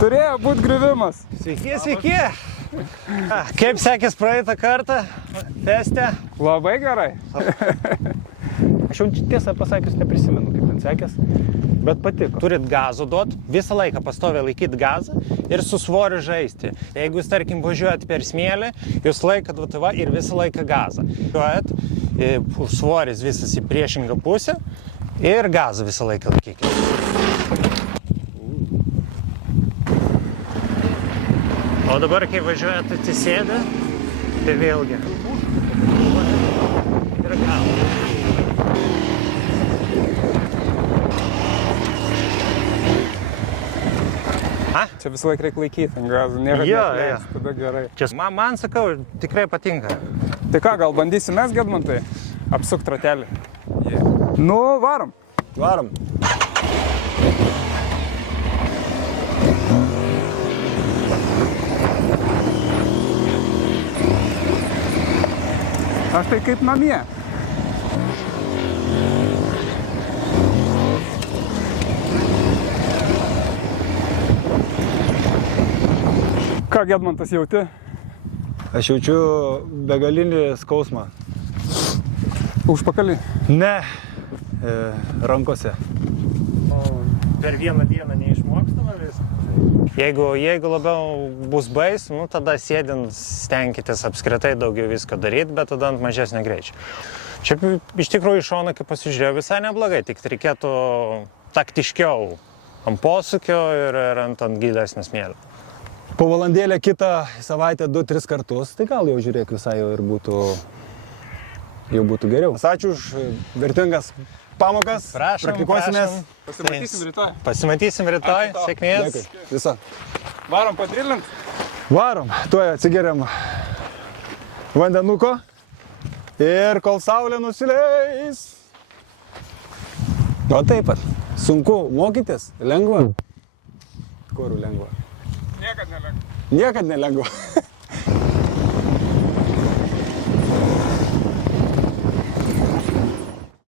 Turėjo būti griuvimas. Sveiki, sveiki. Kaip sekės praeitą kartą feste? Labai gerai. Aš jau tiesą pasakius neprisimenu, kaip ten sekės, bet patiko. Turit gazų duot, visą laiką pastoviai laikyti gazą ir su svoriu žaisti. Jeigu jūs, tarkim, važiuojat per smėlį, jūs laikat va ir visą laiką gazą. Važiuojat, svoris visas į priešingą pusę ir gazą visą laiką laikykite. O dabar, kai važiuojat atsisėdę, tai vėlgi. Ir galva. Čia visą laiką reikia laikyti ant gazų, nėra neatleist, tada gerai. Čia man sakau, tikrai patinka. Tai ką, gal bandysim mes, Gedmantai, apsukt ratelį? Nu, varom. Varom. Aš tai kaip namie. Ką, Gedmantas, jauti? Aš jaučiu begalinį skausmą. Užpakalį? Ne, rankose. Per vieną dieną neišmokstama viską? Jeigu labiau bus bais, nu tada sėdint stenkitės apskritai daugiau visko daryti, bet tada ant mažesnio greičio. Čia iš tikrųjų iš šono, kai pasižiūrėjau, visai neblogai, tik reikėtų taktiškiau ant posūkio ir ant gilesnio smėlio. Po valandėlę kitą savaitę 2-3 kartus, tai gal jau žiūrėk visai jau ir būtų geriau. Ačiū už vertingas pamokas. Prašom, praktikuosimės. Pasimatysim rytoj. Pasimatysim rytoj, sėkmės. Dėkui. Visa. Varom padrilint? Varom, tuoj atsigeriam vandenuko ir kol saulė nusileis. O taip pat, sunku mokytis, lengva. Kur lengva? Niekad nelengva. Niekad nelengva.